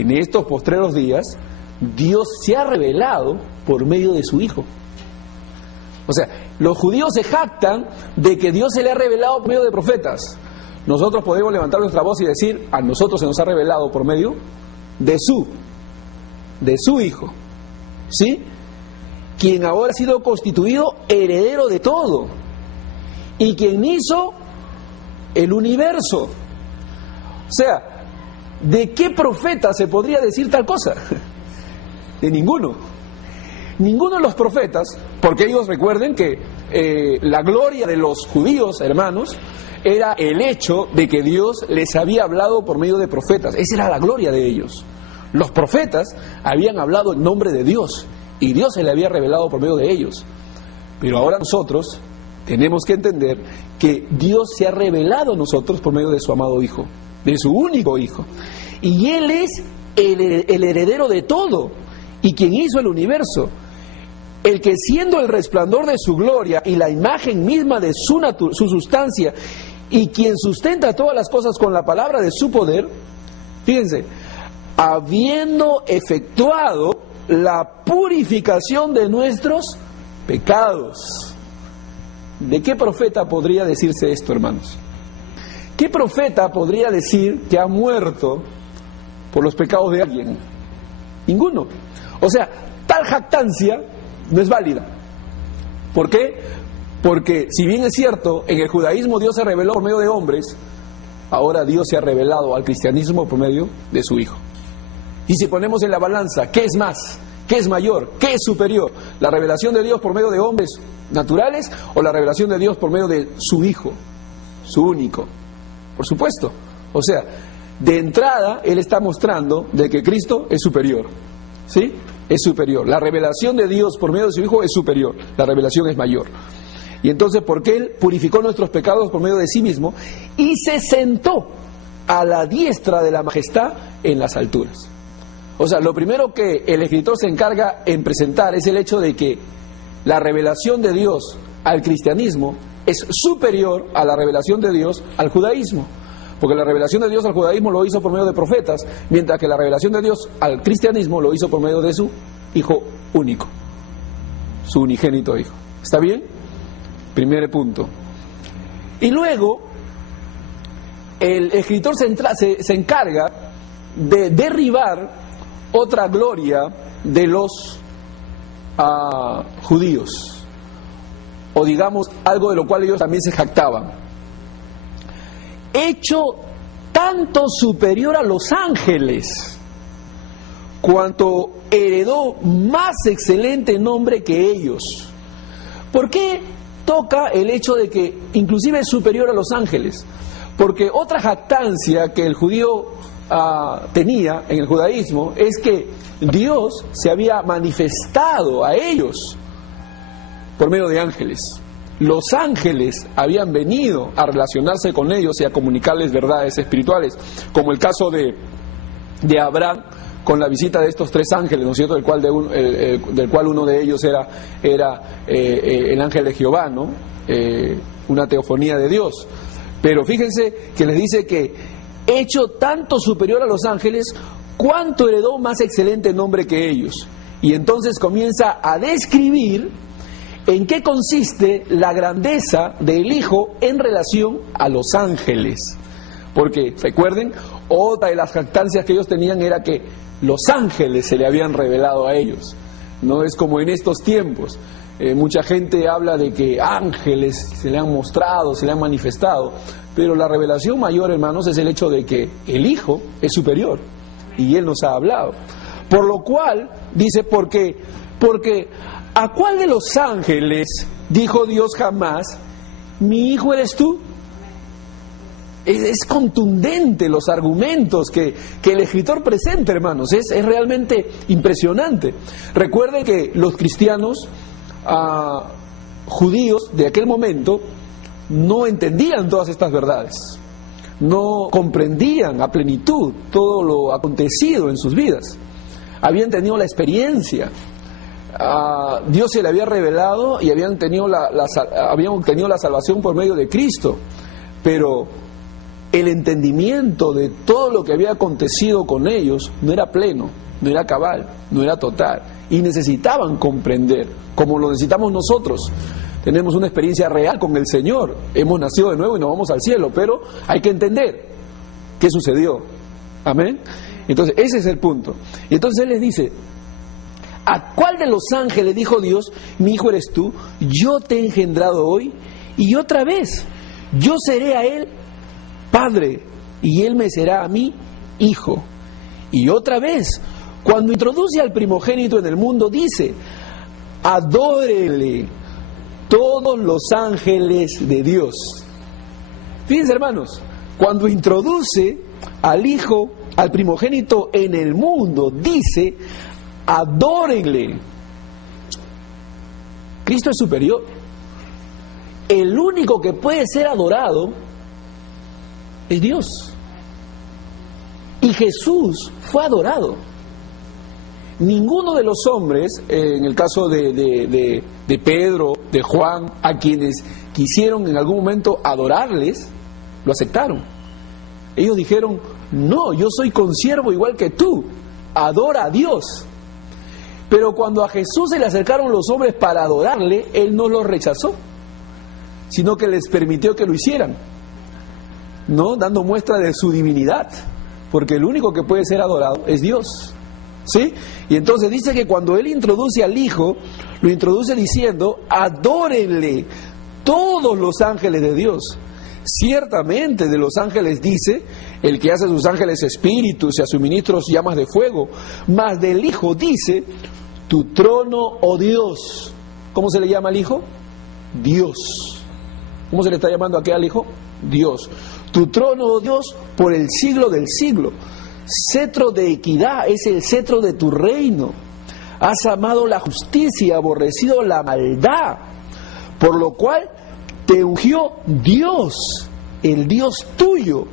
en estos postreros días, Dios se ha revelado por medio de su Hijo. O sea, los judíos se jactan de que Dios se le ha revelado por medio de profetas. Nosotros podemos levantar nuestra voz y decir, a nosotros se nos ha revelado por medio de su Hijo, ¿sí? Quien ahora ha sido constituido heredero de todo y quien hizo el universo. O sea, ¿de qué profeta se podría decir tal cosa? De ninguno. Ninguno de los profetas, porque ellos recuerden que la gloria de los judíos, hermanos, era el hecho de que Dios les había hablado por medio de profetas. Esa era la gloria de ellos. Los profetas habían hablado en nombre de Dios y Dios se le había revelado por medio de ellos. Pero ahora nosotros tenemos que entender que Dios se ha revelado a nosotros por medio de su amado Hijo, de su único Hijo. Y Él es el heredero de todo y quien hizo el universo. El que siendo el resplandor de su gloria y la imagen misma de su sustancia y quien sustenta todas las cosas con la palabra de su poder, fíjense, habiendo efectuado la purificación de nuestros pecados. ¿De qué profeta podría decirse esto, hermanos? ¿Qué profeta podría decir que ha muerto por los pecados de alguien? Ninguno. O sea, tal jactancia no es válida. ¿Por qué? Porque si bien es cierto, en el judaísmo Dios se reveló por medio de hombres, ahora Dios se ha revelado al cristianismo por medio de su Hijo. Y si ponemos en la balanza, ¿qué es más? ¿Qué es mayor? ¿Qué es superior? ¿La revelación de Dios por medio de hombres naturales o la revelación de Dios por medio de su Hijo, su único? Por supuesto. O sea, de entrada Él está mostrando de que Cristo es superior. ¿Sí? Es superior. La revelación de Dios por medio de su Hijo es superior. La revelación es mayor. Y entonces, porque Él purificó nuestros pecados por medio de sí mismo y se sentó a la diestra de la majestad en las alturas. O sea, lo primero que el escritor se encarga en presentar es el hecho de que la revelación de Dios al cristianismo es superior a la revelación de Dios al judaísmo. Porque la revelación de Dios al judaísmo lo hizo por medio de profetas, mientras que la revelación de Dios al cristianismo lo hizo por medio de su Hijo único, su unigénito Hijo. ¿Está bien? Primer punto. Y luego, el escritor se encarga de derribar otra gloria de los judíos, o digamos algo de lo cual ellos también se jactaban. Hecho tanto superior a los ángeles, cuanto heredó más excelente nombre que ellos. ¿Por qué toca el hecho de que inclusive es superior a los ángeles? Porque otra jactancia que el judío tenía en el judaísmo es que Dios se había manifestado a ellos por medio de ángeles. Los ángeles habían venido a relacionarse con ellos y a comunicarles verdades espirituales, como el caso de Abraham con la visita de estos tres ángeles, ¿no es cierto? Del cual uno de ellos era el ángel de Jehová, ¿no? Una teofonía de Dios. Pero fíjense que les dice que hecho tanto superior a los ángeles, cuanto heredó más excelente nombre que ellos. Y entonces comienza a describir en qué consiste la grandeza del Hijo en relación a los ángeles. Porque, recuerden, otra de las jactancias que ellos tenían era que los ángeles se le habían revelado a ellos. No es como en estos tiempos. Mucha gente habla de que ángeles se le han mostrado, se le han manifestado. Pero la revelación mayor, hermanos, es el hecho de que el Hijo es superior. Y Él nos ha hablado. Por lo cual, dice, porque ¿a cuál de los ángeles dijo Dios jamás, mi hijo eres tú? Es contundente los argumentos que el escritor presenta, hermanos. Es realmente impresionante. Recuerden que los cristianos judíos de aquel momento no entendían todas estas verdades. No comprendían a plenitud todo lo acontecido en sus vidas. Habían tenido la experiencia. Dios se le había revelado y habían obtenido la salvación por medio de Cristo, pero el entendimiento de todo lo que había acontecido con ellos no era pleno, no era cabal, no era total, y necesitaban comprender, como lo necesitamos nosotros. Tenemos una experiencia real con el Señor, hemos nacido de nuevo y nos vamos al cielo, pero hay que entender qué sucedió. Amén. Entonces, ese es el punto. Y entonces Él les dice: ¿a cuál de los ángeles dijo Dios, mi hijo eres tú, yo te he engendrado hoy? Y otra vez, yo seré a él padre, y él me será a mí hijo. Y otra vez, cuando introduce al primogénito en el mundo, dice: adórele todos los ángeles de Dios. Fíjense, hermanos, cuando introduce al hijo, al primogénito en el mundo, dice: adórenle. Cristo es superior. El único que puede ser adorado es Dios. Y Jesús fue adorado. Ninguno de los hombres, en el caso de Pedro, de Juan, a quienes quisieron en algún momento adorarles, lo aceptaron. Ellos dijeron: no, yo soy consiervo igual que tú, adora a Dios. Pero cuando a Jesús se le acercaron los hombres para adorarle, Él no los rechazó, sino que les permitió que lo hicieran, ¿no? Dando muestra de su divinidad, porque el único que puede ser adorado es Dios, ¿sí? Y entonces dice que cuando Él introduce al Hijo, lo introduce diciendo: adórenle todos los ángeles de Dios. Ciertamente de los ángeles dice: el que hace a sus ángeles espíritus y a sus ministros llamas de fuego. Mas del Hijo dice: tu trono, oh Dios. ¿Cómo se le llama al Hijo? Dios. ¿Cómo se le está llamando aquí al Hijo? Dios. Tu trono, oh Dios, por el siglo del siglo. Cetro de equidad es el cetro de tu reino. Has amado la justicia y aborrecido la maldad, por lo cual te ungió Dios, el Dios tuyo,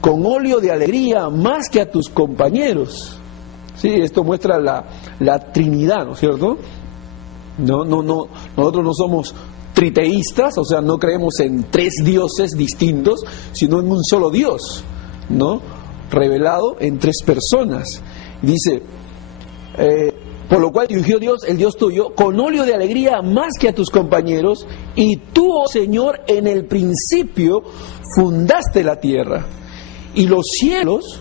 con óleo de alegría más que a tus compañeros. Sí, esto muestra la Trinidad, ¿no es cierto? No, nosotros no somos triteístas, o sea, no creemos en tres dioses distintos, sino en un solo Dios, ¿no? Revelado en tres personas. Dice: por lo cual te ungió Dios, el Dios tuyo, con óleo de alegría más que a tus compañeros, y tú, oh Señor, en el principio fundaste la tierra, y los cielos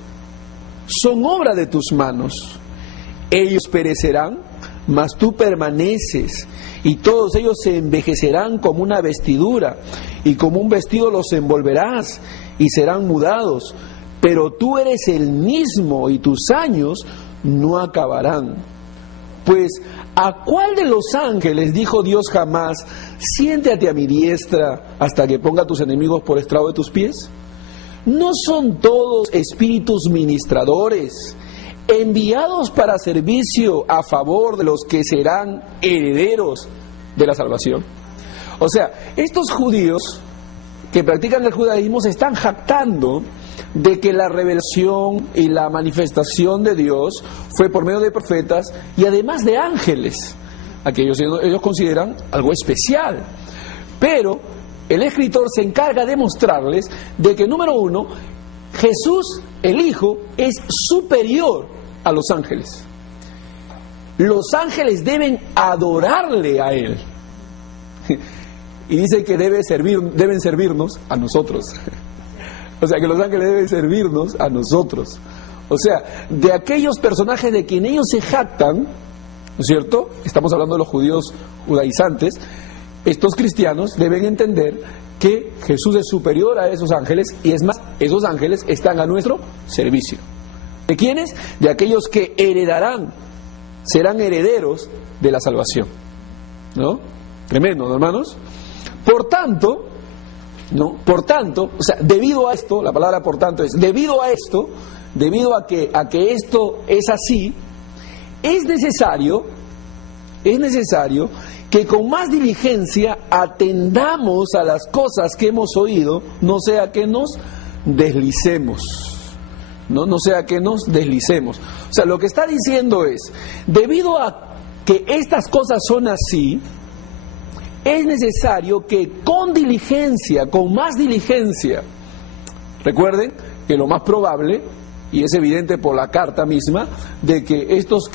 son obra de tus manos. Ellos perecerán, mas tú permaneces, y todos ellos se envejecerán como una vestidura, y como un vestido los envolverás, y serán mudados. Pero tú eres el mismo, y tus años no acabarán. Pues, ¿a cuál de los ángeles dijo Dios jamás: siéntate a mi diestra hasta que ponga a tus enemigos por estrado de tus pies? ¿No son todos espíritus ministradores, enviados para servicio a favor de los que serán herederos de la salvación? O sea, estos judíos que practican el judaísmo se están jactando de que la revelación y la manifestación de Dios fue por medio de profetas y además de ángeles, a que ellos consideran algo especial. Pero el escritor se encarga de mostrarles de que, número uno, Jesús, el Hijo, es superior a los ángeles. Los ángeles deben adorarle a Él. Y dice que deben servirnos a nosotros. O sea, que los ángeles deben servirnos a nosotros. O sea, de aquellos personajes de quien ellos se jactan, ¿no es cierto? Estamos hablando de los judíos judaizantes. Estos cristianos deben entender que Jesús es superior a esos ángeles, y es más, esos ángeles están a nuestro servicio. ¿De quiénes? De aquellos que heredarán, serán herederos de la salvación. ¿No? Tremendo, ¿no, hermanos? Por tanto, o sea, debido a esto, la palabra por tanto es debido a esto, debido a que esto es así, es necesario que con más diligencia atendamos a las cosas que hemos oído, no sea que nos deslicemos. No sea que nos deslicemos. O sea, lo que está diciendo es, debido a que estas cosas son así, es necesario que con diligencia, con más diligencia, Recuerden que lo más probable, y es evidente por la carta misma, de que estos